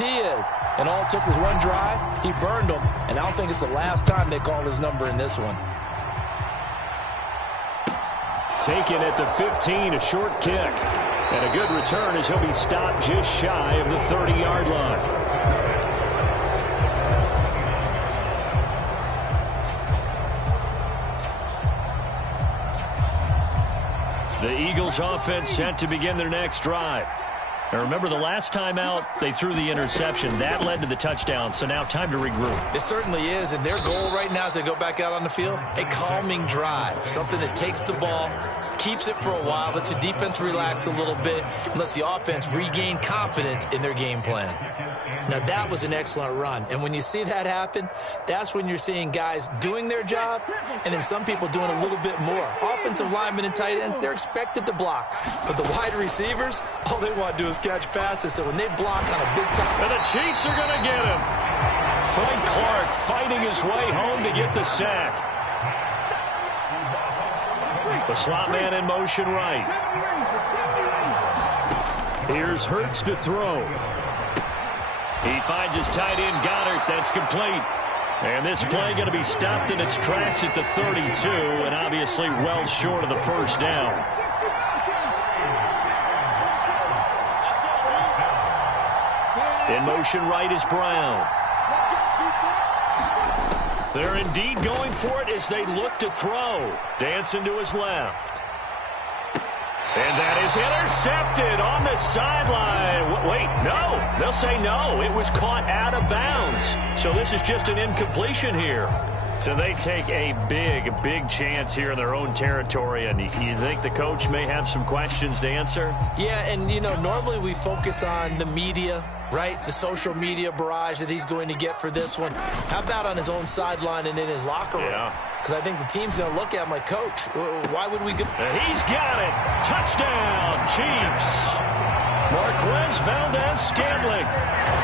he is. And all it took was one drive. He burned them. And I don't think it's the last time they call his number in this one. Taken at the 15, a short kick. And a good return as he'll be stopped just shy of the 30-yard line. The Eagles offense set to begin their next drive. Now remember, the last time out, they threw the interception. That led to the touchdown, so now time to regroup. It certainly is, and their goal right now as they go back out on the field, a calming drive, something that takes the ball, keeps it for a while, lets the defense relax a little bit, and lets the offense regain confidence in their game plan. Now, that was an excellent run, and when you see that happen, that's when you're seeing guys doing their job, and then some people doing a little bit more. Offensive linemen and tight ends, they're expected to block, but the wide receivers, all they want to do is catch passes, so when they block on a big time... And the Chiefs are going to get him. Frank Clark fighting his way home to get the sack. The slot man in motion right. Here's Hurts to throw. He finds his tight end, Goddard. That's complete. And this play going to be stopped in its tracks at the 32, and obviously well short of the first down. In motion right is Brown. They're indeed going for it as they look to throw. Dancing to his left. And that is intercepted on the sideline. Wait, no. They'll say no. It was caught out of bounds. So this is just an incompletion here. So they take a big chance here in their own territory. And you think the coach may have some questions to answer? Yeah, and, you know, normally we focus on the media, right? The social media barrage that he's going to get for this one. How about on his own sideline and in his locker room? Yeah. Because I think the team's going to look at him like, Coach, why would we go? He's got it. Touchdown, Chiefs. Marquez Valdez-Scantling,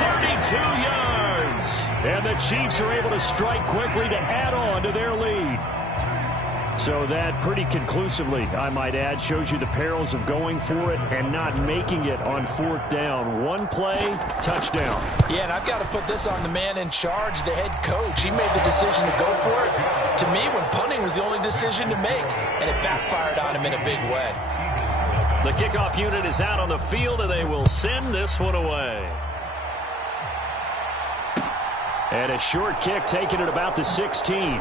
32 yards. And the Chiefs are able to strike quickly to add on to their lead. So that pretty conclusively, I might add, shows you the perils of going for it and not making it on fourth down. One play, touchdown. Yeah, and I've got to put this on the man in charge, the head coach. He made the decision to go for it. To me, when punting was the only decision to make, and it backfired on him in a big way. The kickoff unit is out on the field, and they will send this one away. And a short kick taken at about the 16.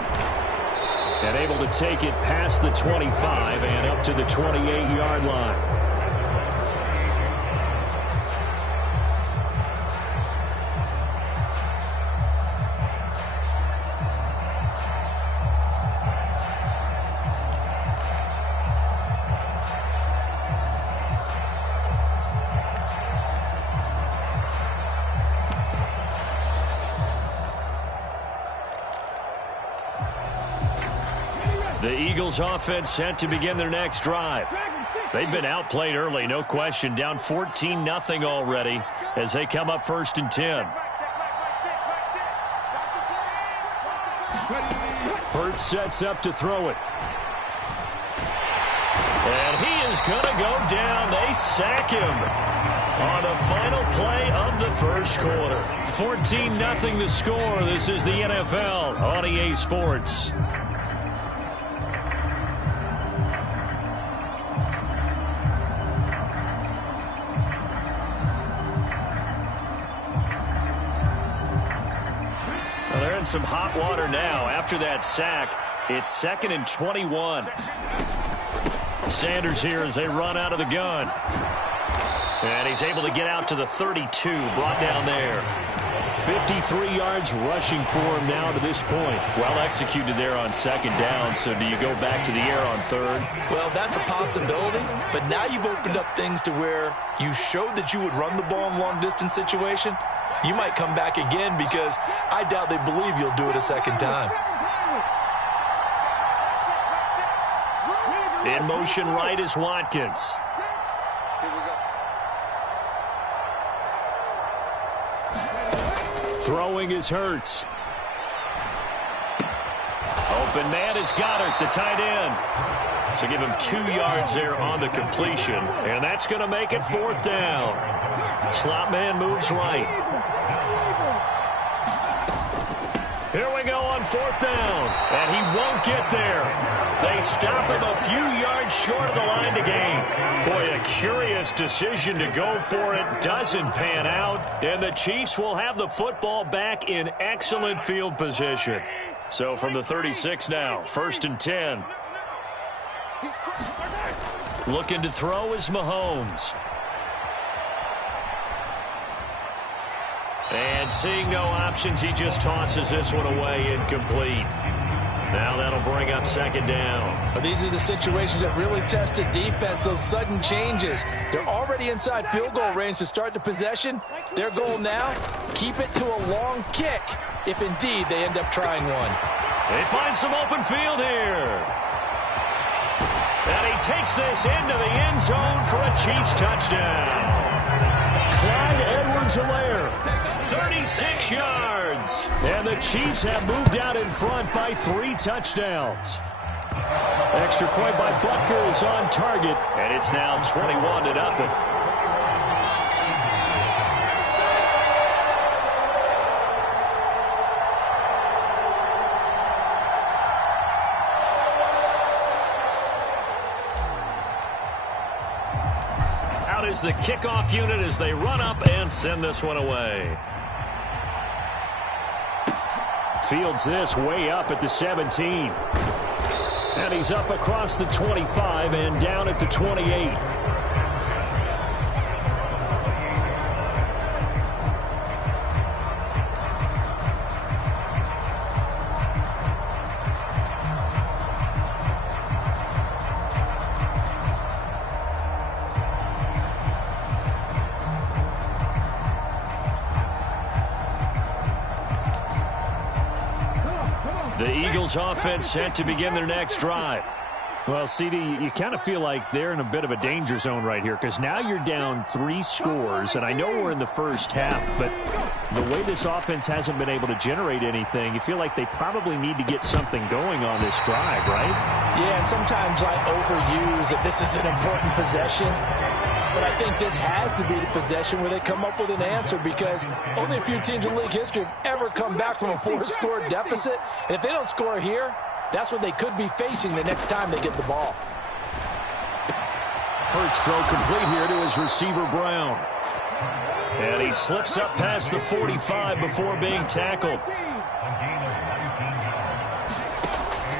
And able to take it past the 25 and up to the 28-yard line. The Eagles offense set to begin their next drive. They've been outplayed early, no question. Down 14-0 already as they come up 1st and 10. Hurts sets up to throw it. And he is going to go down. They sack him on the final play of the first quarter. 14-0 the score. This is the NFL on EA Sports. They're in some hot water now. After that sack, it's 2nd and 21. Sanders here as they run out of the gun. And he's able to get out to the 32, brought down there. 53 yards rushing for him now to this point. Well executed there on 2nd down, so do you go back to the air on 3rd? Well, that's a possibility, but now you've opened up things to where you showed that you would run the ball in long-distance situation. You might come back again because I doubt they believe you'll do it a 2nd time. In motion right is Watkins. Throwing is Hurts. Open man is Goddard, the tight end. So give him 2 yards there on the completion. And that's going to make it 4th down. Slot man moves right. Here we go on 4th down, and he won't get there. They stop him a few yards short of the line to gain. Boy, a curious decision to go for it. Doesn't pan out, and the Chiefs will have the football back in excellent field position. So from the 36 now, 1st and 10. Looking to throw is Mahomes. And seeing no options, he just tosses this one away, incomplete. Now that'll bring up 2nd down. But these are the situations that really test the defense, those sudden changes. They're already inside field goal range to start the possession. Their goal now, keep it to a long kick, if indeed they end up trying one. They find some open field here. And he takes this into the end zone for a Chiefs touchdown. Clyde Edwards-Helaire, 36 yards. And the Chiefs have moved out in front by 3 touchdowns. Extra point by Butker is on target, and it's now 21-0. Is the kickoff unit as they run up and send this one away. Fields this way up at the 17. And he's up across the 25 and down at the 28. The Eagles offense set to begin their next drive. Well, CD, you kind of feel like they're in a bit of a danger zone right here because now you're down 3 scores, and I know we're in the first half, but the way this offense hasn't been able to generate anything, you feel like they probably need to get something going on this drive, right? Yeah, and sometimes I overuse that this is an important possession. But I think this has to be the possession where they come up with an answer because only a few teams in league history have ever come back from a 4-score deficit. And if they don't score here, that's what they could be facing the next time they get the ball. Hurts throw complete here to his receiver, Brown. And he slips up past the 45 before being tackled.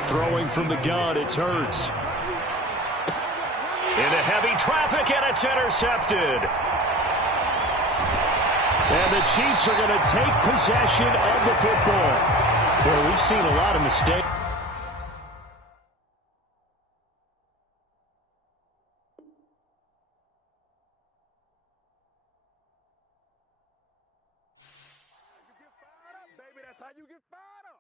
Throwing from the gun, it's Hurts. Into heavy traffic, and it's intercepted. And the Chiefs are going to take possession of the football. Well, we've seen a lot of mistakes. That's how you get fired up.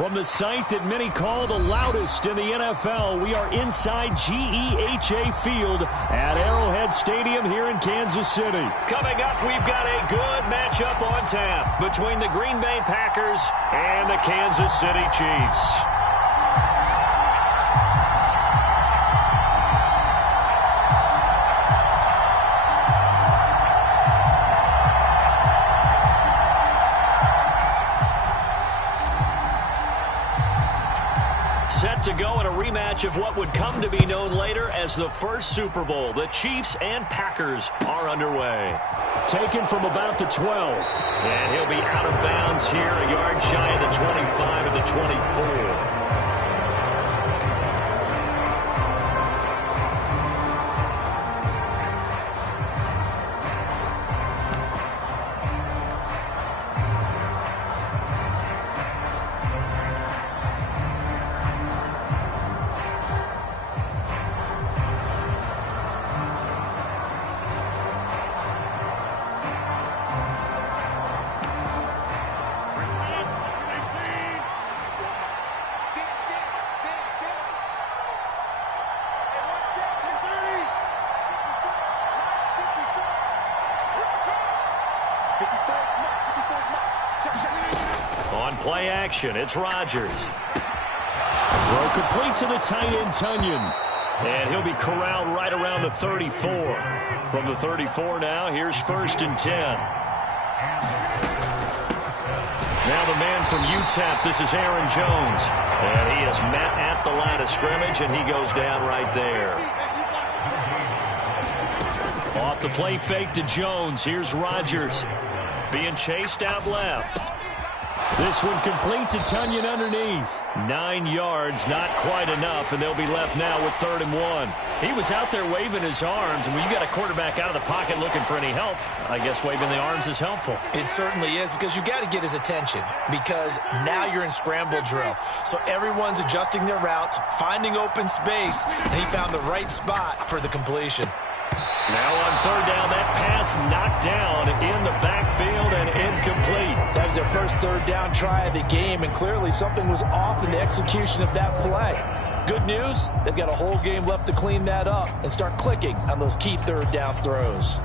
From the site that many call the loudest in the NFL, we are inside GEHA Field at Arrowhead Stadium here in Kansas City. Coming up, we've got a good matchup on tap between the Green Bay Packers and the Kansas City Chiefs. Set to go in a rematch of what would come to be known later as the first Super Bowl. The Chiefs and Packers are underway. Taken from about the 12. And he'll be out of bounds here, a yard shy of the 25 of the 24. On play action, it's Rodgers. Throw complete to the tight end, Tonyan. And he'll be corralled right around the 34. From the 34 now, here's 1st and 10. Now the man from UTEP, this is Aaron Jones. And he is met at the line of scrimmage, and he goes down right there. Off the play fake to Jones. Here's Rodgers being chased out left. This one complete to Tonyan underneath. 9 yards, not quite enough, and they'll be left now with 3rd and 1. He was out there waving his arms, and when you got a quarterback out of the pocket looking for any help, I guess waving the arms is helpful. It certainly is, because you got to get his attention, because now you're in scramble drill. So everyone's adjusting their routes, finding open space, and he found the right spot for the completion. Now on 3rd down, that pass knocked down in the backfield and incomplete. That was their first 3rd down try of the game, and clearly something was off in the execution of that play. Good news, they've got a whole game left to clean that up and start clicking on those key 3rd down throws.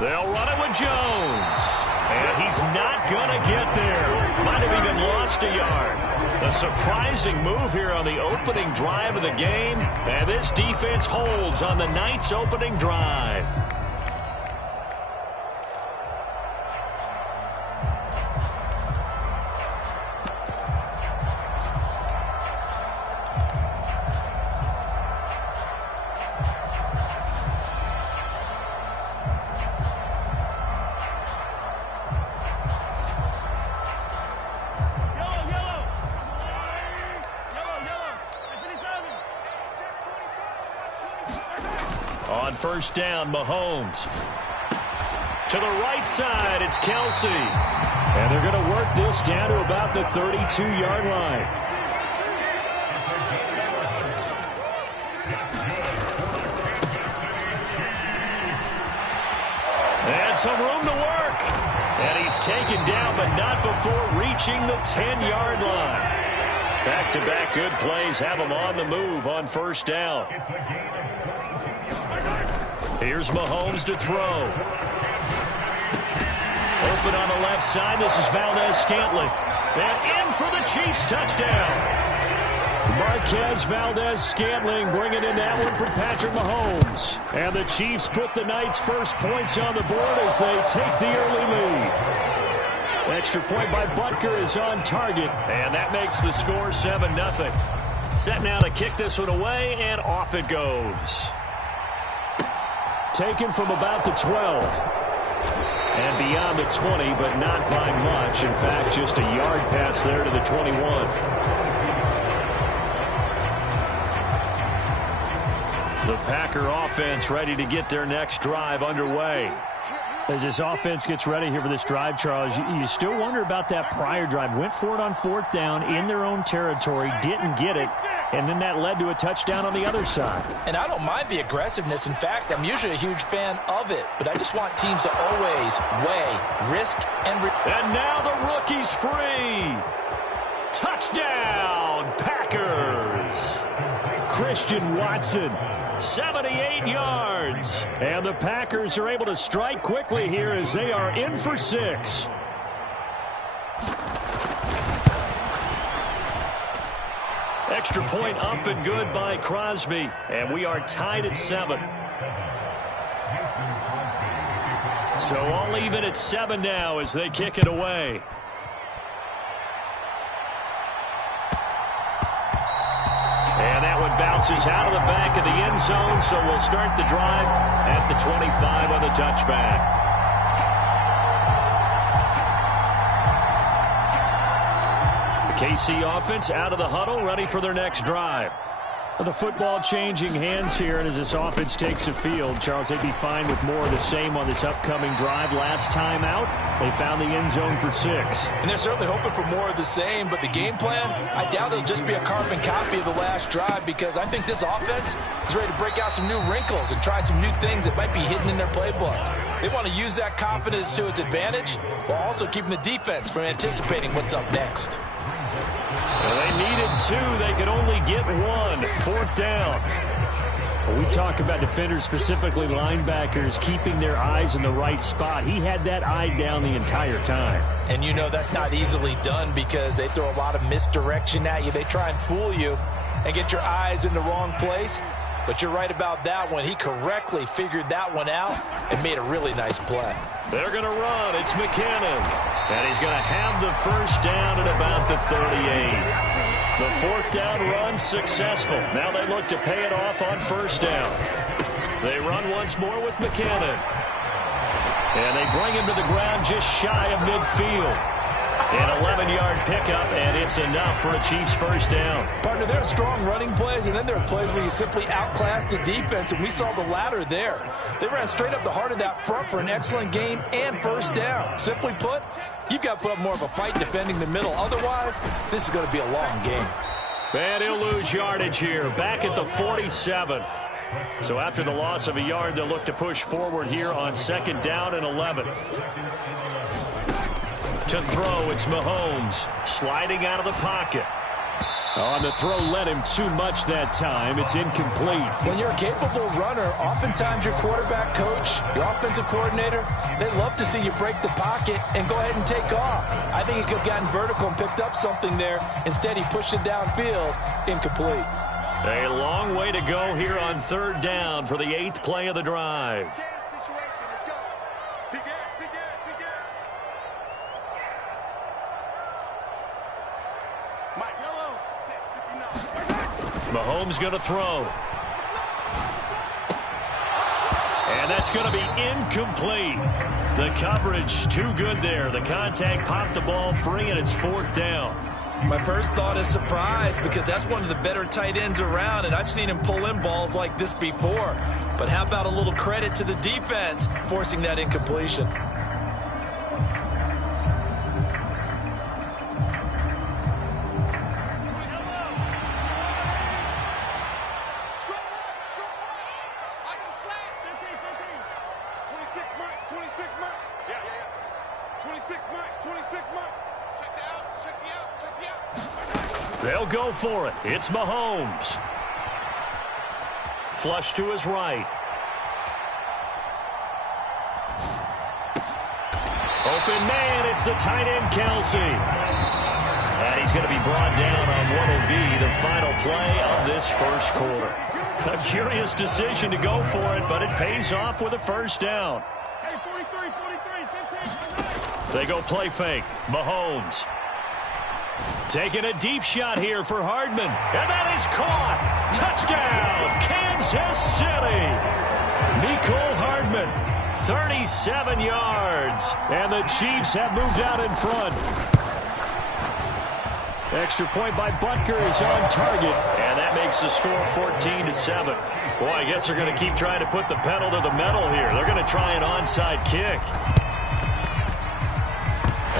They'll run it with Jones. And he's not going to get there. Might have even lost a yard. A surprising move here on the opening drive of the game. And this defense holds on the night's opening drive. On 1st down, Mahomes. To the right side, it's Kelsey. And they're going to work this down to about the 32-yard line. And some room to work. And he's taken down, but not before reaching the 10-yard line. Back-to-back good plays have him on the move on 1st down. Here's Mahomes to throw. Open on the left side. This is Valdez-Scantling. And in for the Chiefs touchdown. Marquez Valdez-Scantling bringing in that one from Patrick Mahomes. And the Chiefs put the night's first points on the board as they take the early lead. Extra point by Butker is on target. And that makes the score 7-0. Set now to kick this one away, and off it goes. Taken from about the 12. And beyond the 20, but not by much. In fact, just a yard pass there to the 21. The Packer offense ready to get their next drive underway. As this offense gets ready here for this drive, Charles, you still wonder about that prior drive. Went for it on 4th down in their own territory, didn't get it, and then that led to a touchdown on the other side. And I don't mind the aggressiveness. In fact, I'm usually a huge fan of it, but I just want teams to always weigh risk and... And now the rookie's free. Touchdown, Packers. Christian Watson. 78 yards. And the Packers are able to strike quickly here as they are in for 6. Extra point up and good by Crosby. And we are tied at 7. So all even at 7 now as they kick it away. And that one bounces out of the back of the end zone, so we'll start the drive at the 25 on the touchback. The KC offense out of the huddle, ready for their next drive. The football changing hands here, and as this offense takes the field, Charles, they'd be fine with more of the same on this upcoming drive. Last time out, they found the end zone for 6. And they're certainly hoping for more of the same, but the game plan, I doubt it'll just be a carbon copy of the last drive, because I think this offense is ready to break out some new wrinkles and try some new things that might be hidden in their playbook. They want to use that confidence to its advantage while also keeping the defense from anticipating what's up next. Well, they needed 2. They could only get 1. 4th down. We talk about defenders, specifically linebackers, keeping their eyes in the right spot. He had that eye down the entire time. And you know that's not easily done because they throw a lot of misdirection at you. They try and fool you and get your eyes in the wrong place. But you're right about that one. He correctly figured that one out and made a really nice play. They're going to run. It's McKinnon. And he's going to have the first down at about the 38. The 4th down run successful. Now they look to pay it off on 1st down. They run once more with McKinnon. And they bring him to the ground just shy of midfield. An 11-yard pickup, and it's enough for a Chiefs first down. Partner, there are strong running plays, and then there are plays where you simply outclass the defense, and we saw the latter there. They ran straight up the heart of that front for an excellent gain and first down. Simply put, you've got to put up more of a fight defending the middle. Otherwise, this is going to be a long game. And he'll lose yardage here, back at the 47. So after the loss of a yard, they'll look to push forward here on 2nd down and 11. To throw, it's Mahomes sliding out of the pocket. On the throw, led him too much that time. It's incomplete. When you're a capable runner, oftentimes your quarterback coach, your offensive coordinator, they love to see you break the pocket and go ahead and take off. I think he could have gotten vertical and picked up something there. Instead, he pushed it downfield, incomplete. A long way to go here on 3rd down for the 8th play of the drive. Mahomes going to throw. And that's going to be incomplete. The coverage too good there. The contact popped the ball free, and it's 4th down. My first thought is surprise because that's one of the better tight ends around, and I've seen him pull in balls like this before. But how about a little credit to the defense forcing that incompletion? They'll go for it. It's Mahomes. Flush to his right. Open man, it's the tight end, Kelce. And he's going to be brought down on what will be the final play of this first quarter. A curious decision to go for it, but it pays off with a first down. Hey, 43, 15. They go play fake. Mahomes. Taking a deep shot here for Hardman. And that is caught. Touchdown, Kansas City. Mecole Hardman, 37 yards. And the Chiefs have moved out in front. Extra point by Butker is on target. And that makes the score 14-7. Boy, I guess they're going to keep trying to put the pedal to the metal here. They're going to try an onside kick.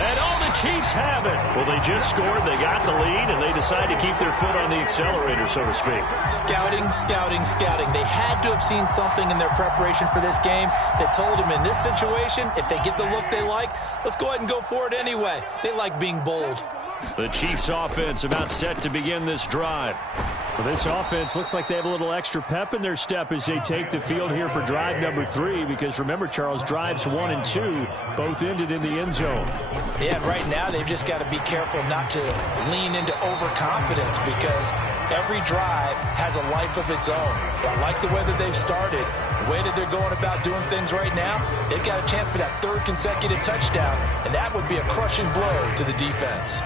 And all the Chiefs have it. Well, they just scored, they got the lead, and they decide to keep their foot on the accelerator, so to speak. Scouting, scouting, scouting. They had to have seen something in their preparation for this game that told them in this situation, if they get the look they like, let's go ahead and go for it anyway. They like being bold. The Chiefs offense about set to begin this drive. Well, this offense looks like they have a little extra pep in their step as they take the field here for drive number 3, because remember, Charles, drives 1 and 2 both ended in the end zone. Yeah, and right now they've just got to be careful not to lean into overconfidence, because every drive has a life of its own. But I like the way that they've started, the way that they're going about doing things right now. They've got a chance for that 3rd consecutive touchdown, and that would be a crushing blow to the defense.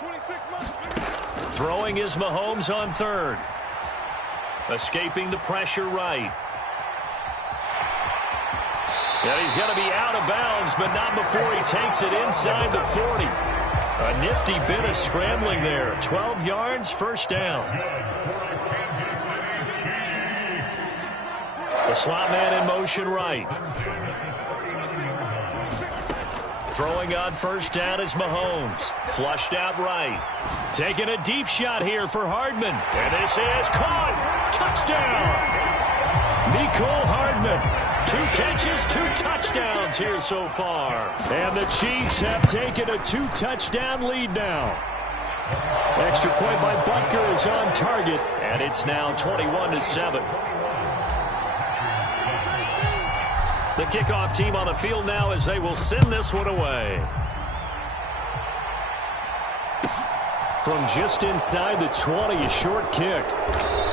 26 months. Throwing is Mahomes on 3rd. Escaping the pressure right. And he's going to be out of bounds, but not before he takes it inside the 40. A nifty bit of scrambling there. 12 yards, first down. The slot man in motion right. Throwing on first down is Mahomes. Flushed out right. Taking a deep shot here for Hardman. And this is caught. Touchdown. Mecole Hardman. 2 catches, 2 touchdowns here so far. And the Chiefs have taken a 2-touchdown lead now. Extra point by Butker is on target. And it's now 21-7. The kickoff team on the field now as they will send this one away. From just inside the 20, a short kick.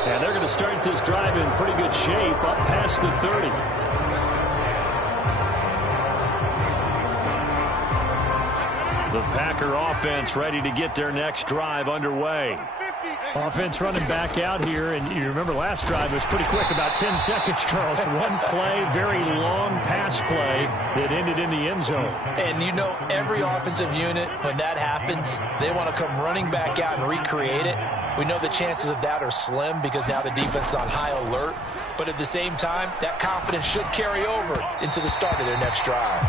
And they're going to start this drive in pretty good shape, up past the 30. The Packer offense ready to get their next drive underway. Offense running back out here, and you remember last drive was pretty quick, about 10 seconds, Charles. One play, very long pass play that ended in the end zone. And you know, every offensive unit, when that happens, they want to come running back out and recreate it. We know the chances of that are slim because now the defense is on high alert. But at the same time, that confidence should carry over into the start of their next drive.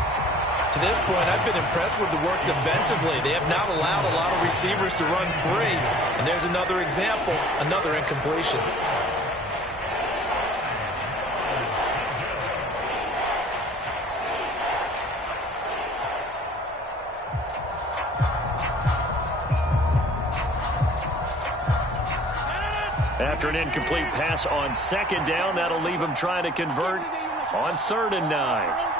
To this point, I've been impressed with the work defensively. They have not allowed a lot of receivers to run free. And there's another example, another incompletion. After an incomplete pass on 2nd down, that'll leave him trying to convert on 3rd and 9.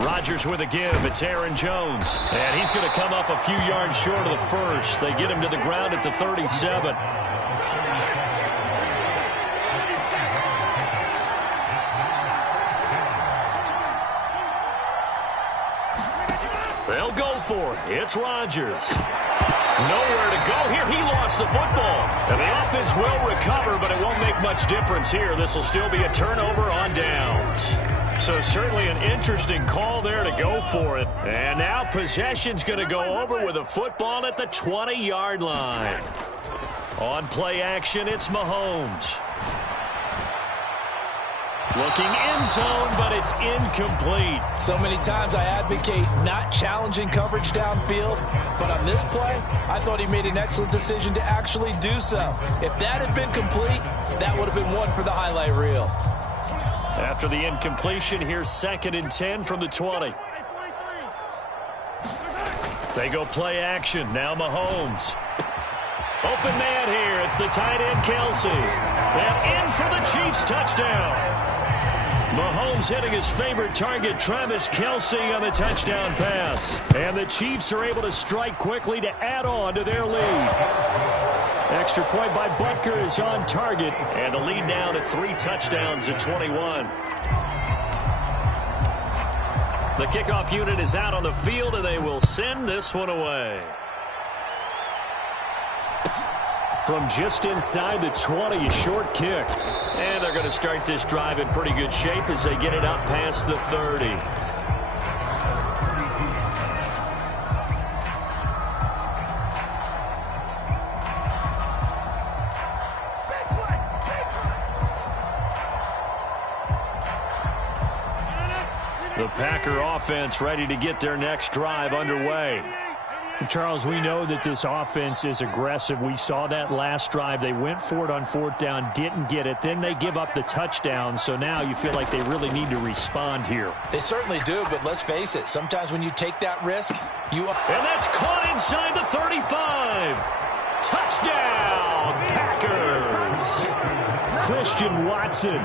Rodgers with a give. It's Aaron Jones. And he's going to come up a few yards short of the first. They get him to the ground at the 37. They'll go for it. It's Rodgers. Nowhere to go here. He lost the football. And the offense will recover, but it won't make much difference here. This will still be a turnover on downs. So certainly an interesting call there to go for it. And now possession's going to go over with a football at the 20-yard line. On play action, it's Mahomes. Looking end zone, but it's incomplete. So many times I advocate not challenging coverage downfield, but on this play, I thought he made an excellent decision to actually do so. If that had been complete, that would have been one for the highlight reel. After the incompletion, here's 2nd and 10 from the 20. They go play action. Now Mahomes. Open man here. It's the tight end, Kelce. And in for the Chiefs touchdown. Mahomes hitting his favorite target, Travis Kelce, on the touchdown pass. And the Chiefs are able to strike quickly to add on to their lead. Extra point by Butker is on target. And the lead now to 3 touchdowns at 21. The kickoff unit is out on the field, and they will send this one away. From just inside the 20, a short kick. And they're going to start this drive in pretty good shape as they get it up past the 30. The Packer offense ready to get their next drive underway. Charles, we know that this offense is aggressive. We saw that last drive. They went for it on fourth down, didn't get it. Then they give up the touchdown. So now you feel like they really need to respond here. They certainly do, but let's face it. Sometimes when you take that risk, you... And that's caught inside the 35. Touchdown, Packers. Christian Watson.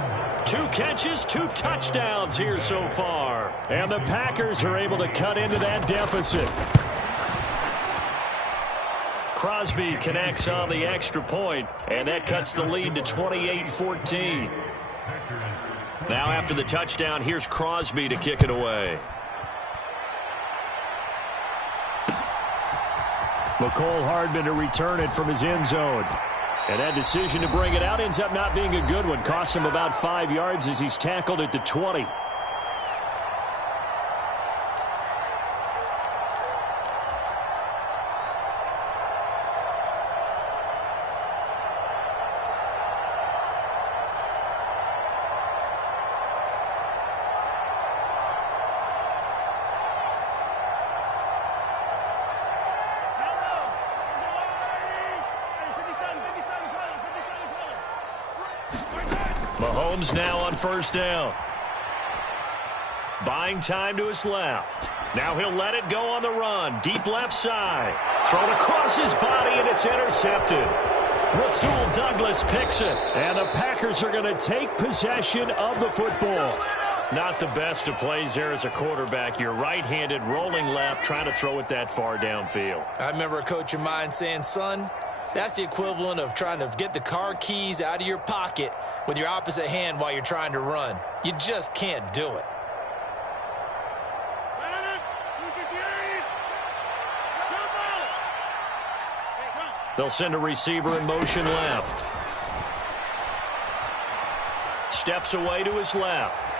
2 catches, 2 touchdowns here so far. And the Packers are able to cut into that deficit. Crosby connects on the extra point, and that cuts the lead to 28-14. Now after the touchdown, here's Crosby to kick it away. Mecole Hardman to return it from his end zone. And that decision to bring it out ends up not being a good one. Costs him about 5 yards as he's tackled at the 20. Mahomes now on first down. Buying time to his left. Now he'll let it go on the run. Deep left side. Thrown across his body, and it's intercepted. Rasul Douglas picks it. And the Packers are going to take possession of the football. Not the best of plays there as a quarterback. You're right-handed, rolling left, trying to throw it that far downfield. I remember a coach of mine saying, son, that's the equivalent of trying to get the car keys out of your pocket with your opposite hand while you're trying to run. You just can't do it. They'll send a receiver in motion left. Steps away to his left.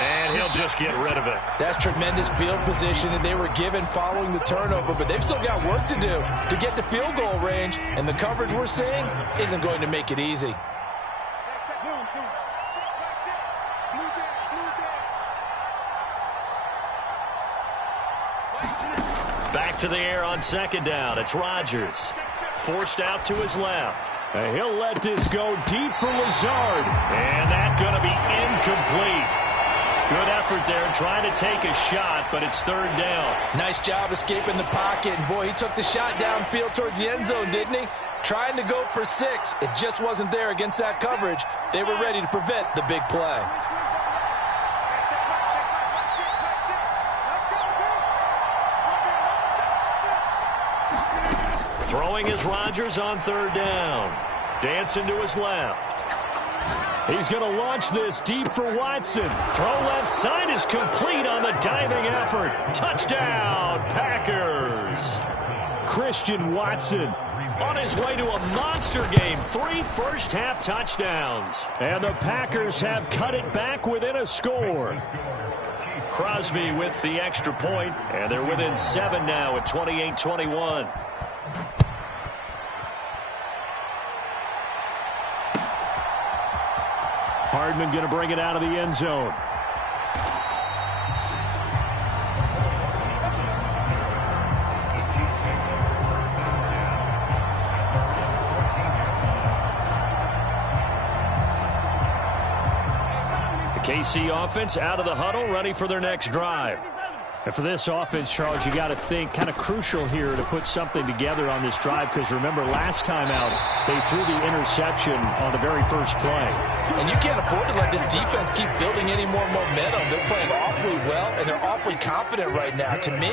And he'll just get rid of it. That's tremendous field position that they were given following the turnover, but they've still got work to do to get to field goal range, and the coverage we're seeing isn't going to make it easy. Back to the air on second down. It's Rodgers. Forced out to his left. And he'll let this go deep for Lazard. And that's going to be incomplete. Good effort there trying to take a shot, but it's third down. Nice job escaping the pocket. And, boy, he took the shot downfield towards the end zone, didn't he? Trying to go for 6. It just wasn't there against that coverage. They were ready to prevent the big play. Throwing is Rodgers on third down. Dancing to his left. He's going to launch this deep for Watson. Throw left side is complete on the diving effort. Touchdown, Packers. Christian Watson on his way to a monster game. 3 first-half touchdowns. And the Packers have cut it back within a score. Crosby with the extra point, and they're within 7 now at 28-21. Hardman going to bring it out of the end zone. The KC offense out of the huddle, ready for their next drive. And for this offense, Charles, you got to think kind of crucial here to put something together on this drive, because remember last time out they threw the interception on the very first play. And you can't afford to let this defense keep building any more momentum. They're playing awfully well, and they're awfully confident right now. To me,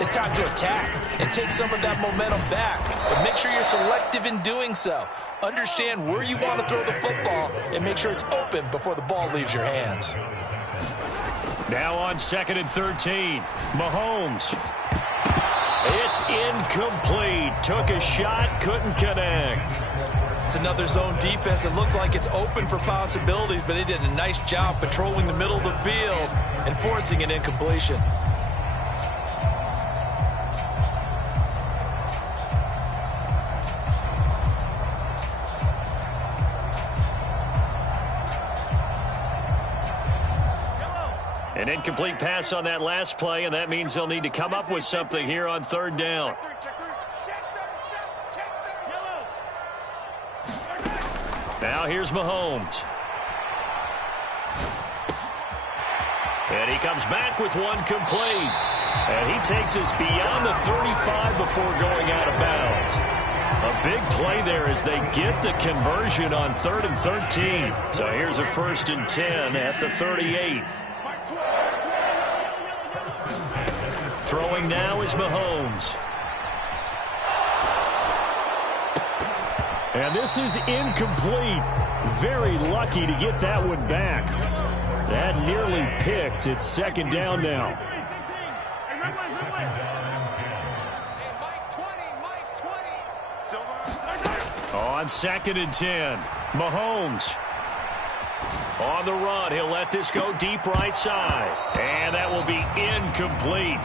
it's time to attack and take some of that momentum back. But make sure you're selective in doing so. Understand where you want to throw the football and make sure it's open before the ball leaves your hands. Now on 2nd and 13, Mahomes. It's incomplete. Took a shot, couldn't connect. It's another zone defense. It looks like it's open for possibilities, but they did a nice job patrolling the middle of the field and forcing an incompletion. An incomplete pass on that last play, and that means they'll need to come up with something here on third down. Now here's Mahomes. And he comes back with one complete. And he takes us beyond the 35 before going out of bounds. A big play there as they get the conversion on 3rd and 13. So here's a 1st and 10 at the 38. Throwing now is Mahomes. And this is incomplete. Very lucky to get that one back. That nearly picked. It's 2nd down now. On 2nd and 10, Mahomes. On the run, he'll let this go deep right side. And that will be incomplete.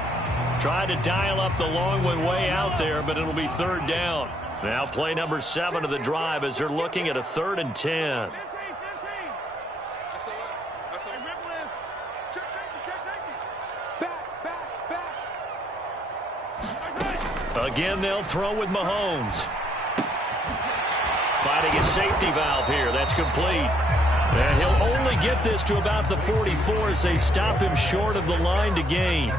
Tried to dial up the long one way out there, but it'll be 3rd down. Now play number 7 of the drive as they're looking at a 3rd and 10. Again, they'll throw with Mahomes. Fighting a safety valve here. That's complete. And he'll only get this to about the 44 as they stop him short of the line to gain.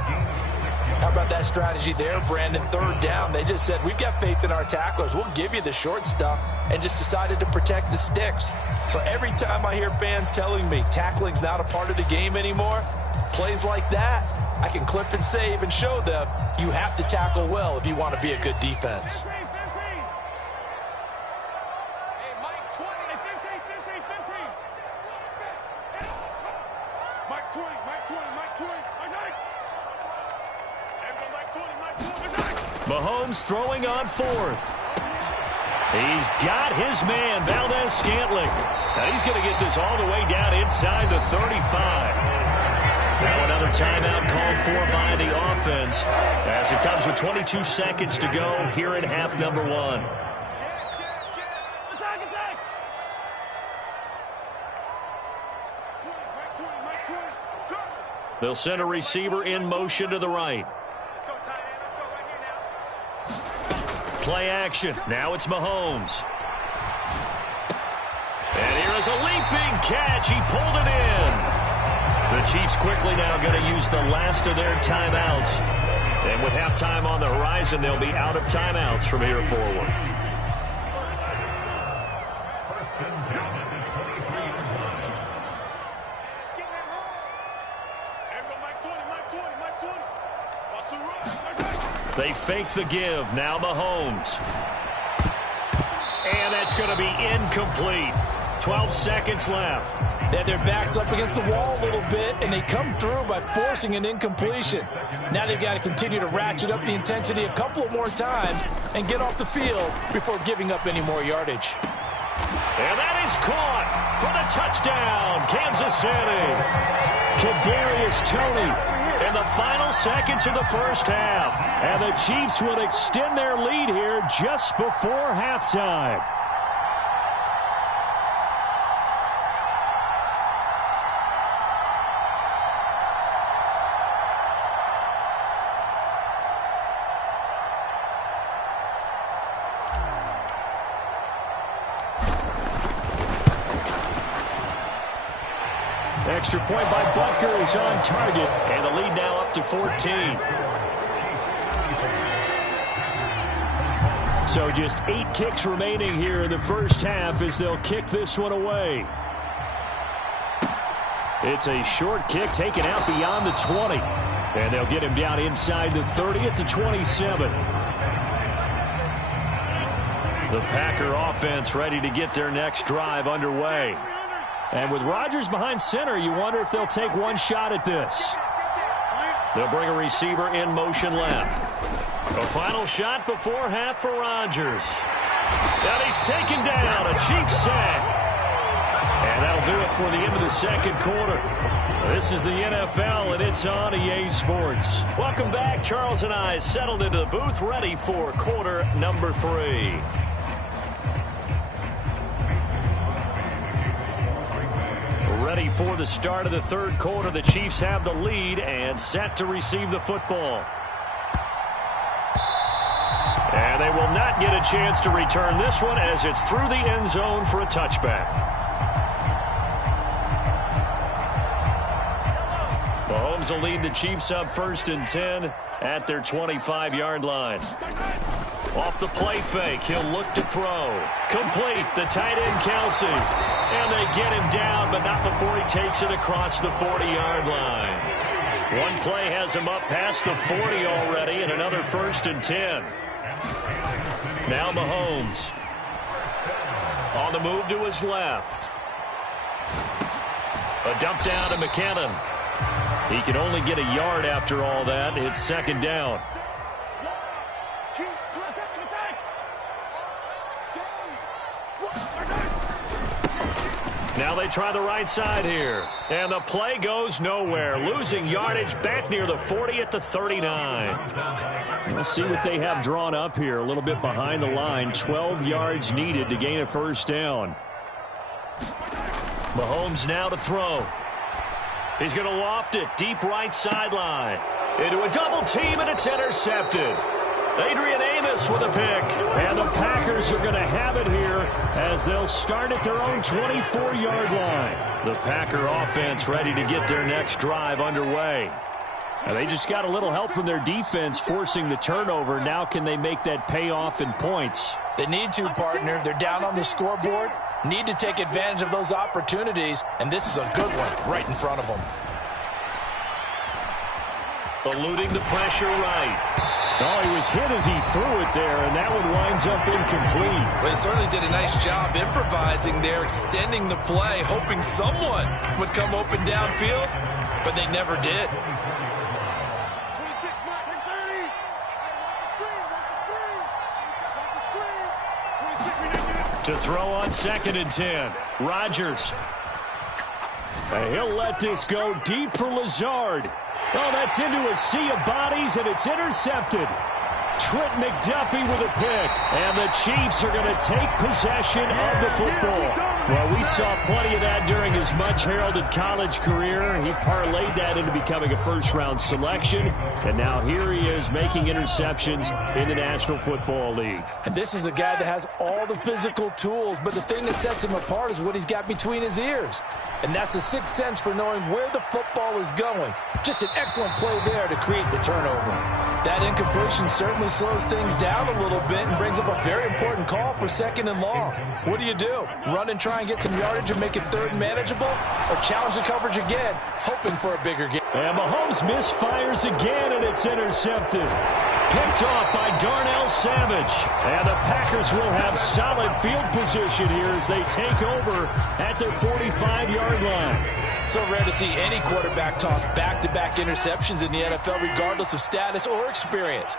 How about that strategy there, Brandon? 3rd down. They just said, we've got faith in our tacklers. We'll give you the short stuff, and just decided to protect the sticks. So every time I hear fans telling me tackling's not a part of the game anymore, plays like that, I can clip and save and show them you have to tackle well if you want to be a good defense. Mahomes throwing on 4th. He's got his man, Valdez-Scantling. Now he's going to get this all the way down inside the 35. Now another timeout called for by the offense as it comes with 22 seconds to go here in half number 1. They'll send a receiver in motion to the right. Play action. Now it's Mahomes. And here is a leaping catch. He pulled it in. The Chiefs quickly now going to use the last of their timeouts. And with halftime on the horizon, they'll be out of timeouts from here forward. They fake the give. Now Mahomes. And that's going to be incomplete. 12 seconds left. They had their backs up against the wall a little bit, and they come through by forcing an incompletion. Now they've got to continue to ratchet up the intensity a couple of more times and get off the field before giving up any more yardage. And that is caught for the touchdown, Kansas City. Kadarius Toney in the final seconds of the first half. And the Chiefs will extend their lead here just before halftime. Extra point by Butker is on target. And the lead now up to 14. So just 8 ticks remaining here in the first half as they'll kick this one away. It's a short kick taken out beyond the 20. And they'll get him down inside the 30 at the 27. The Packer offense ready to get their next drive underway. And with Rodgers behind center, you wonder if they'll take one shot at this. They'll bring a receiver in motion left. A final shot before half for Rodgers. And he's taken down, a Chiefs sack. And that'll do it for the end of the second quarter. This is the NFL, and it's on EA Sports. Welcome back. Charles and I settled into the booth, ready for quarter number 3. Ready for the start of the third quarter. The Chiefs have the lead and set to receive the football. And they will not get a chance to return this one as it's through the end zone for a touchback. Mahomes will lead the Chiefs up 1st and 10 at their 25-yard line. Off the play fake, he'll look to throw. Complete, the tight end Kelsey. And they get him down, but not before he takes it across the 40-yard line. One play has him up past the 40 already, and another 1st and 10. Now Mahomes. On the move to his left. A dump down to McKinnon. He can only get a yard after all that. It's 2nd down. Now they try the right side here. And the play goes nowhere. Losing yardage back near the 40 at the 39. Let's see what they have drawn up here. A little bit behind the line. 12 yards needed to gain a 1st down. Mahomes now to throw. He's going to loft it deep right sideline. Into a double team, and it's intercepted. Adrian Amos with a pick. And the Packers are going to have it here as they'll start at their own 24-yard line. The Packer offense ready to get their next drive underway. And they just got a little help from their defense forcing the turnover. Now can they make that pay off in points? They need to, partner. They're down on the scoreboard. Need to take advantage of those opportunities, and this is a good one right in front of them. Eluding the pressure right. Oh, he was hit as he threw it there, and that one winds up incomplete. But he certainly did a nice job improvising there, extending the play, hoping someone would come open downfield, but they never did. To throw on 2nd and 10. Rodgers. And he'll let this go deep for Lazard. Oh, that's into a sea of bodies, and it's intercepted. Trent McDuffie with a pick. And the Chiefs are going to take possession of the football. Well, we saw plenty of that during his much-heralded college career. He parlayed that into becoming a first-round selection. And now here he is making interceptions in the National Football League. And this is a guy that has all the physical tools, but the thing that sets him apart is what he's got between his ears. And that's the sixth sense for knowing where the football is going. Just an excellent play there to create the turnover. That incompletion certainly slows things down a little bit and brings up a very important call for 2nd and long. What do? Run and try and get some yardage and make it 3rd and manageable? Or challenge the coverage again, hoping for a bigger gain? And Mahomes misfires again, and it's intercepted. Picked off by Darnell Savage. And the Packers will have solid field position here as they take over at their 45-yard line. So rare to see any quarterback toss back-to-back interceptions in the NFL, regardless of status or experience.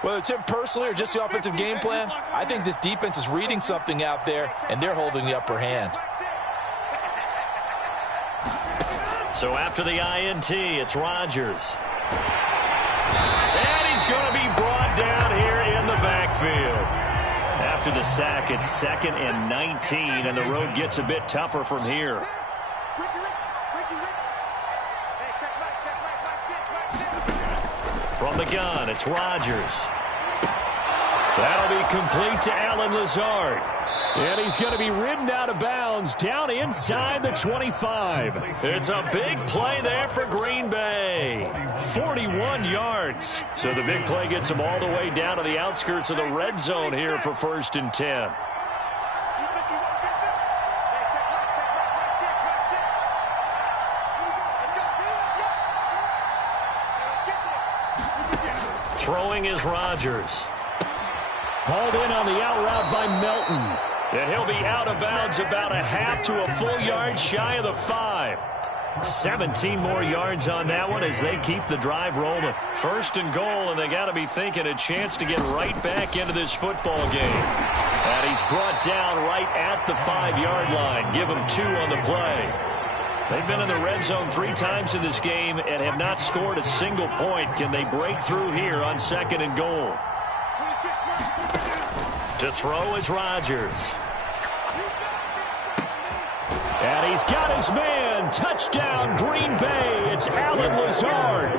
Whether it's him personally or just the offensive game plan, I think this defense is reading something out there, and they're holding the upper hand. So after the INT, it's Rodgers. And he's going to be brought down here in the backfield. After the sack, it's 2nd and 19, and the road gets a bit tougher from here. From the gun, it's Rodgers. That'll be complete to Allen Lazard. And he's going to be ridden out of bounds down inside the 25. It's a big play there for Green Bay. 41 yards. So the big play gets them all the way down to the outskirts of the red zone here for 1st and 10. Throwing is Rodgers. Hauled in on the out route by Melton. And he'll be out of bounds about a half to a full yard shy of the 5. 17 more yards on that one as they keep the drive rolling. 1st and goal, and they got to be thinking a chance to get right back into this football game. And he's brought down right at the 5-yard line. Give him 2 on the play. They've been in the red zone 3 times in this game and have not scored a single point. Can they break through here on 2nd and goal? To throw is Rodgers. And he's got his man. Touchdown, Green Bay. It's Allen Lazard.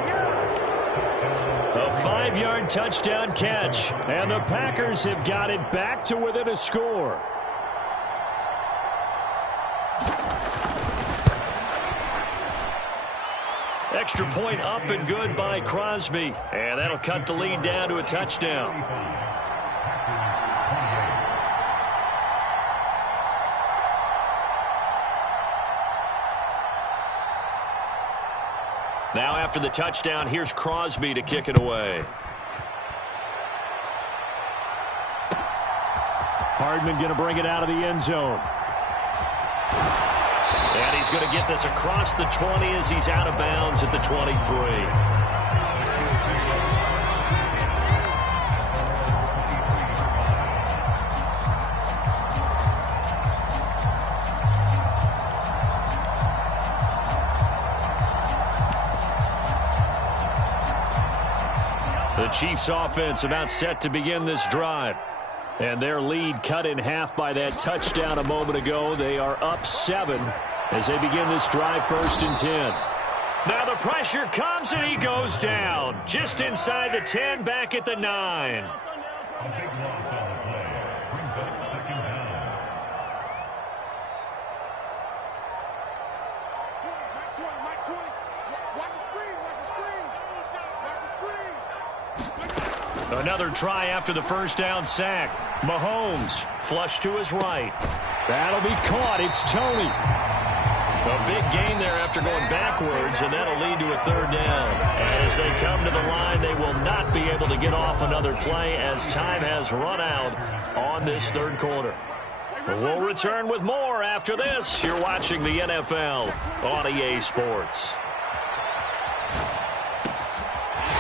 A 5-yard touchdown catch. And the Packers have got it back to within a score. Extra point up and good by Crosby. And that'll cut the lead down to a touchdown. Now after the touchdown, here's Crosby to kick it away. Hardman going to bring it out of the end zone. And he's going to get this across the 20 as he's out of bounds at the 23. The Chiefs offense about set to begin this drive. And their lead cut in half by that touchdown a moment ago. They are up 7 as they begin this drive 1st and 10. Now the pressure comes and he goes down. Just inside the 10, back at the 9. Another try after the 1st down sack. Mahomes flush to his right. That'll be caught. It's Tony. A big gain there after going backwards, and that'll lead to a 3rd down. And as they come to the line, they will not be able to get off another play as time has run out on this 3rd quarter. We'll return with more after this. You're watching the NFL on EA Sports.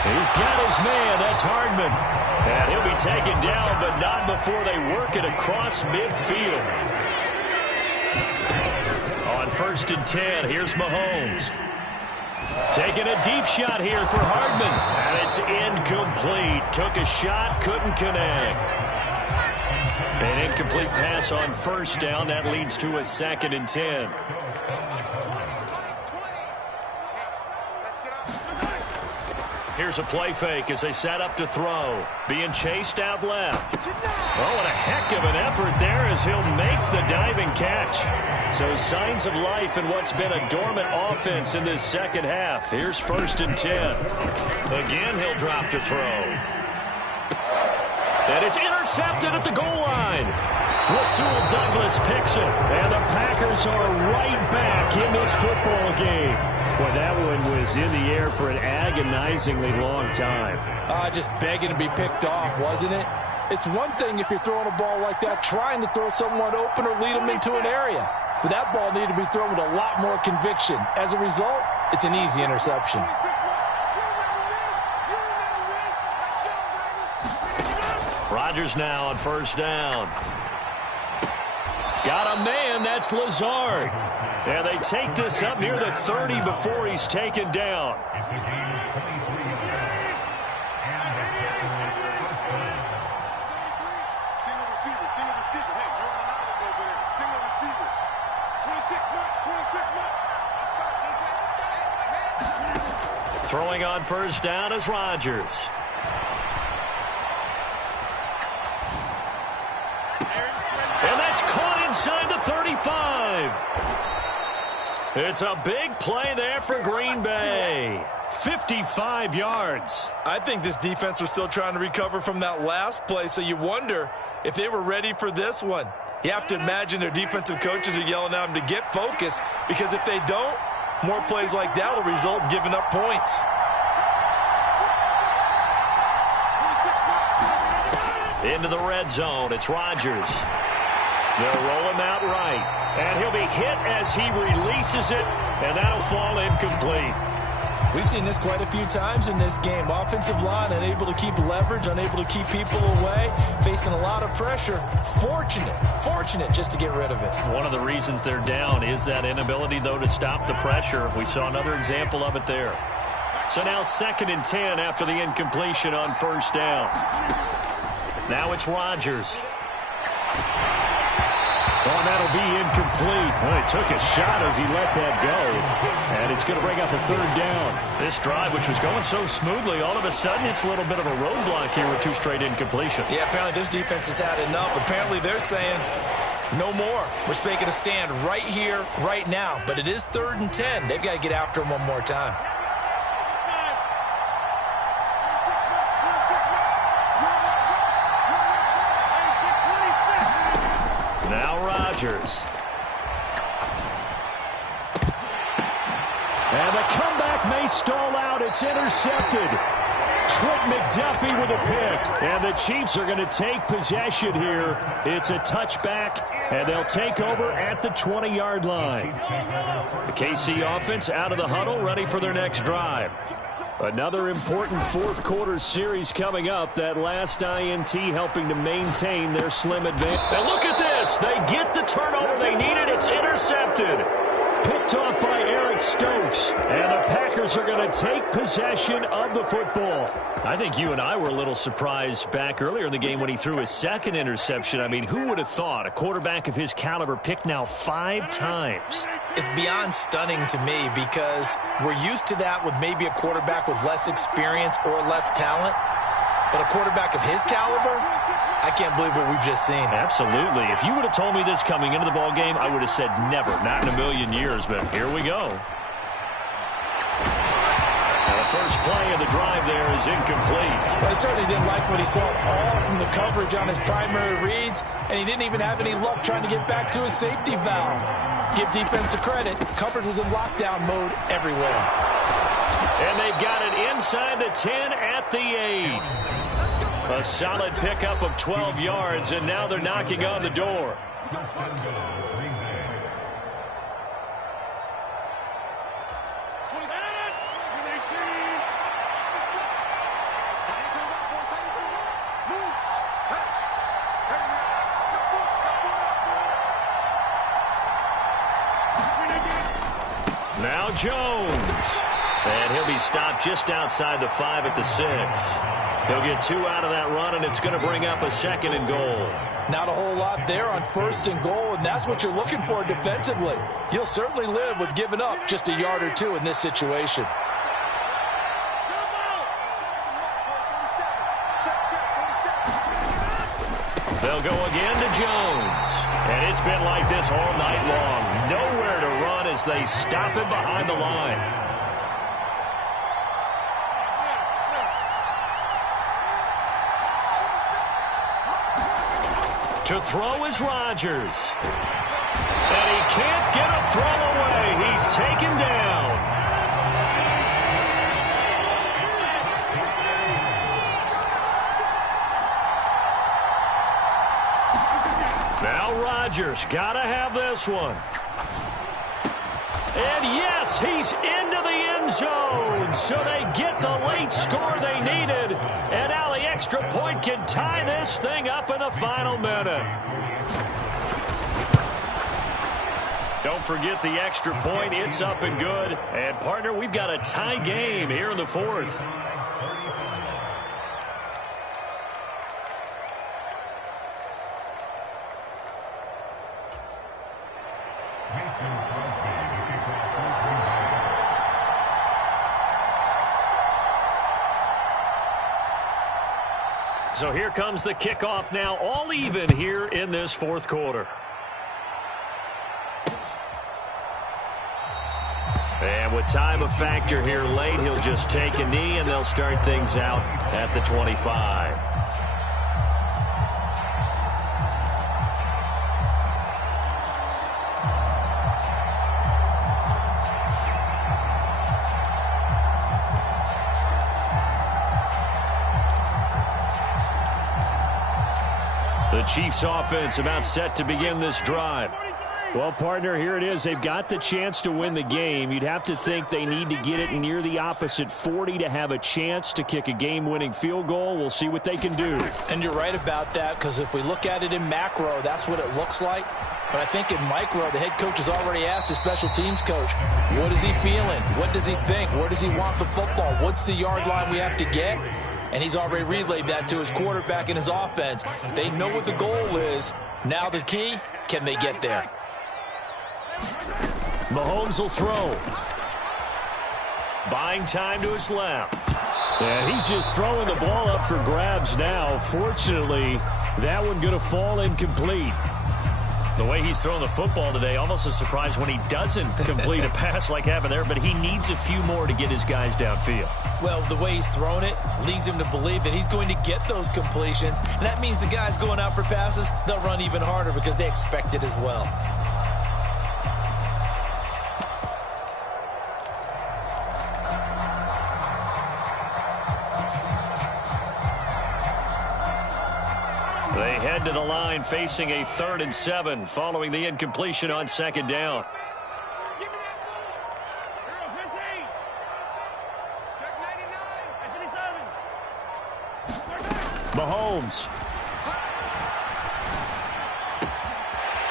He's got his man. That's Hardman. And he'll be taken down, but not before they work it across midfield. On 1st and 10, here's Mahomes. Taking a deep shot here for Hardman. And it's incomplete. Took a shot, couldn't connect. An incomplete pass on 1st down. That leads to a 2nd and 10. Here's a play fake as they set up to throw. Being chased out left. Oh, and a heck of an effort there as he'll make the diving catch. So signs of life in what's been a dormant offense in this 2nd half. Here's 1st and 10. Again, he'll drop to throw. And it's intercepted at the goal line. Rasul Douglas picks it. And the Packers are right back in this football game. Well, that one was in the air for an agonizingly long time. Just begging to be picked off, wasn't it? It's one thing if you're throwing a ball like that, trying to throw someone open or lead them into an area. But that ball needed to be thrown with a lot more conviction. As a result, it's an easy interception. Rodgers now on 1st down. Got a man, that's Lazard. And they take this up near the 30 before he's taken down. Single receiver. Hey, you're on an island over there. Single receiver. 26 man. Throwing on 1st down is Rodgers. And that's caught inside the 35. It's a big play there for Green Bay. 55 yards. I think this defense was still trying to recover from that last play, so you wonder if they were ready for this one. You have to imagine their defensive coaches are yelling at them to get focused, because if they don't, more plays like that will result in giving up points. Into the red zone, it's Rodgers. They'll roll him out right. And he'll be hit as he releases it, and that'll fall incomplete. We've seen this quite a few times in this game. Offensive line unable to keep leverage, unable to keep people away, facing a lot of pressure. Fortunate just to get rid of it. One of the reasons they're down is that inability, though, to stop the pressure. We saw another example of it there. So now 2nd and 10 after the incompletion on 1st down. Now it's Rodgers. Oh, that'll be incomplete. Well, he took a shot as he let that go. And it's going to bring up a 3rd down. This drive, which was going so smoothly, all of a sudden it's a little bit of a roadblock here with 2 straight incompletions. Yeah, apparently this defense has had enough. Apparently they're saying no more. We're making a stand right here, right now. But it is 3rd and 10. They've got to get after him one more time. Rodgers. And the comeback may stall out. It's intercepted. Trent McDuffie with a pick. And the Chiefs are going to take possession here. It's a touchback, and they'll take over at the 20-yard line. The KC offense out of the huddle, ready for their next drive. Another important 4th quarter series coming up. That last INT helping to maintain their slim advantage. And look at this. They get the turnover they needed. It's intercepted. Picked off by Eric Stokes. And the Packers are going to take possession of the football. I think you and I were a little surprised back earlier in the game when he threw his 2nd interception. I mean, who would have thought a quarterback of his caliber picked now 5 times? It's beyond stunning to me because we're used to that with maybe a quarterback with less experience or less talent. But a quarterback of his caliber, I can't believe what we've just seen. Absolutely. If you would have told me this coming into the ball game, I would have said never, not in a million years. But here we go. The first play of the drive there is incomplete. Well, he certainly didn't like what he saw at all from the coverage on his primary reads, and he didn't even have any luck trying to get back to his safety valve. Give defense a credit. Coverage was in lockdown mode everywhere. And they've got it inside the 10 at the 8. A solid pickup of 12 yards, and now they're knocking on the door. Now Jones. And he'll be stopped just outside the 5 at the 6. He'll get 2 out of that run, and it's going to bring up a 2nd and goal. Not a whole lot there on 1st and goal, and that's what you're looking for defensively. You'll certainly live with giving up just a yard or 2 in this situation. They'll go again to Jones. And it's been like this all night long. Nowhere to run as they stop him behind the line. To throw is Rodgers. And he can't get a throw away. He's taken down. Now Rodgers got to have this one. And yes, he's into the end zone. So they get the late score they needed. And now the extra point can tie this thing up in the final minute. Don't forget the extra point. It's up and good. And, partner, we've got a tie game here in the 4th. So here comes the kickoff now, all even here in this 4th quarter. And with time a factor here late, he'll just take a knee and they'll start things out at the 25. The Chiefs offense about set to begin this drive. Well, partner, here it is. They've got the chance to win the game. You'd have to think they need to get it near the opposite 40 to have a chance to kick a game-winning field goal. We'll see what they can do. And you're right about that, because if we look at it in macro, that's what it looks like. But I think in micro, the head coach has already asked the special teams coach, what is he feeling? What does he think? Where does he want the football? What's the yard line we have to get? And he's already relayed that to his quarterback and his offense. They know what the goal is. Now the key, can they get there? Mahomes will throw. Buying time to his left. And he's just throwing the ball up for grabs now. Fortunately, that one going to fall incomplete. The way he's throwing the football today, almost a surprise when he doesn't complete a pass like happened there, but he needs a few more to get his guys downfield. Well, the way he's thrown it leads him to believe that he's going to get those completions. And that means the guys going out for passes, they'll run even harder because they expect it as well. They head to the line facing a 3rd and 7 following the incompletion on 2nd down. Mahomes.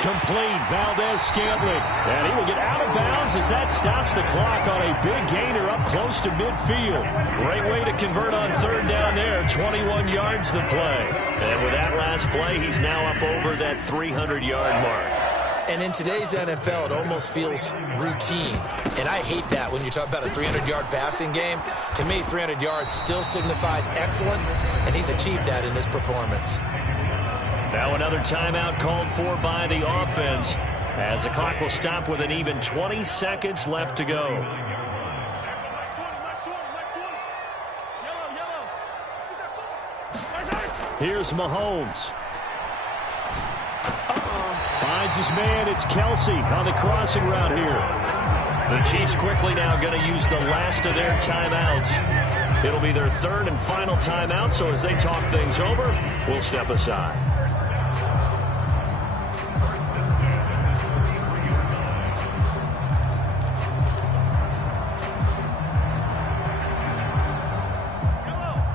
Complete. Valdez-Scantling. And he will get out of bounds as that stops the clock on a big gainer up close to midfield. Great way to convert on 3rd down there. 21 yards the play. And with that last play, he's now up over that 300-yard mark. And in today's NFL, it almost feels routine. And I hate that when you talk about a 300-yard passing game. To me, 300 yards still signifies excellence, and he's achieved that in this performance. Now another timeout called for by the offense as the clock will stop with an even 20 seconds left to go. Here's Mahomes. Finds his man. It's Kelsey on the crossing route here. The Chiefs quickly now going to use the last of their timeouts. It'll be their 3rd and final timeout, so as they talk things over, we'll step aside.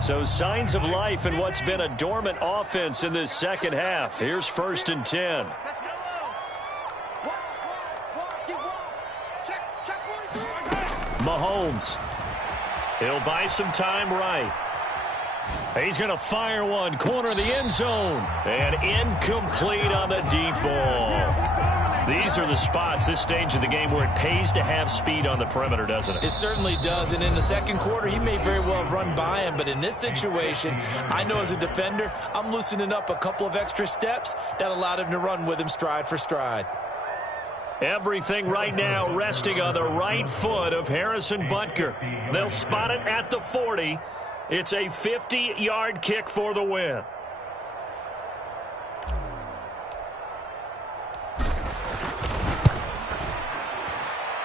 So signs of life in what's been a dormant offense in this second half. Here's 1st and 10. Mahomes. He'll buy some time right. He's going to fire one. Corner of the end zone. And incomplete on the deep ball. These are the spots, this stage of the game, where it pays to have speed on the perimeter, doesn't it? It certainly does. And in the second quarter, he may very well have run by him. But in this situation, I know as a defender, I'm loosening up a couple of extra steps that allowed him to run with him stride for stride. Everything right now resting on the right foot of Harrison Butker. They'll spot it at the 40. It's a 50-yard kick for the win.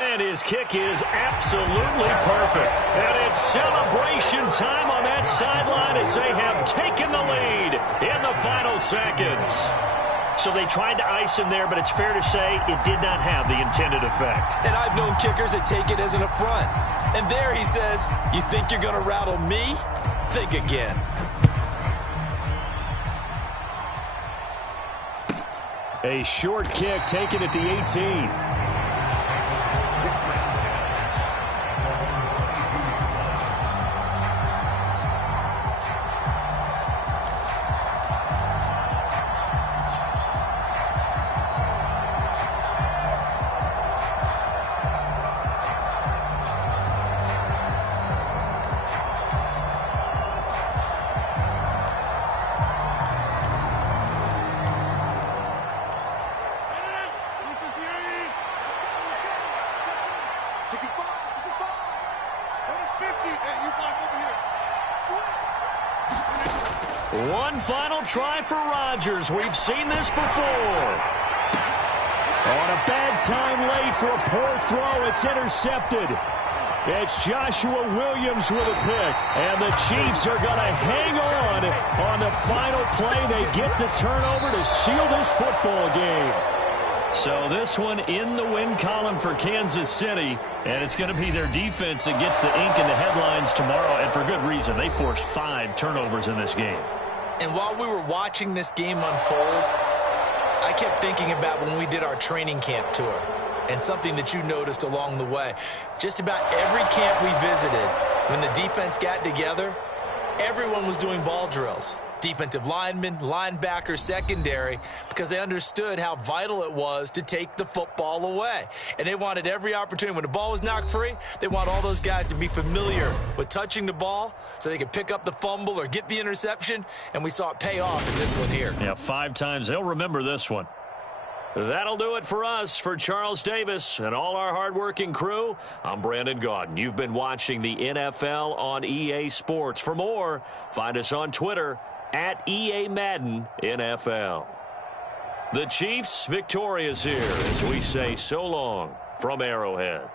And his kick is absolutely perfect. And it's celebration time on that sideline as they have taken the lead in the final seconds. So they tried to ice him there, but it's fair to say it did not have the intended effect. And I've known kickers that take it as an affront. And there he says, you think you're going to rattle me? Think again. A short kick taken at the 18. One final try for Rodgers. We've seen this before. On a bad time late for a poor throw. It's intercepted. It's Joshua Williams with a pick. And the Chiefs are going to hang on the final play. They get the turnover to seal this football game. So this one in the win column for Kansas City. And it's going to be their defense that gets the ink in the headlines tomorrow. And for good reason. They forced 5 turnovers in this game. And while we were watching this game unfold, I kept thinking about when we did our training camp tour. And something that you noticed along the way. Just about every camp we visited, when the defense got together, everyone was doing ball drills. Defensive linemen, linebackers, secondary, because they understood how vital it was to take the football away. And they wanted every opportunity. When the ball was knocked free, they want all those guys to be familiar with touching the ball so they could pick up the fumble or get the interception. And we saw it pay off in this one here. Yeah, 5 times. They'll remember this one. That'll do it for us. For Charles Davis and all our hardworking crew, I'm Brandon Gaudin. You've been watching the NFL on EA Sports. For more, find us on Twitter at EA Madden NFL. The Chiefs victorious here as we say so long from Arrowhead.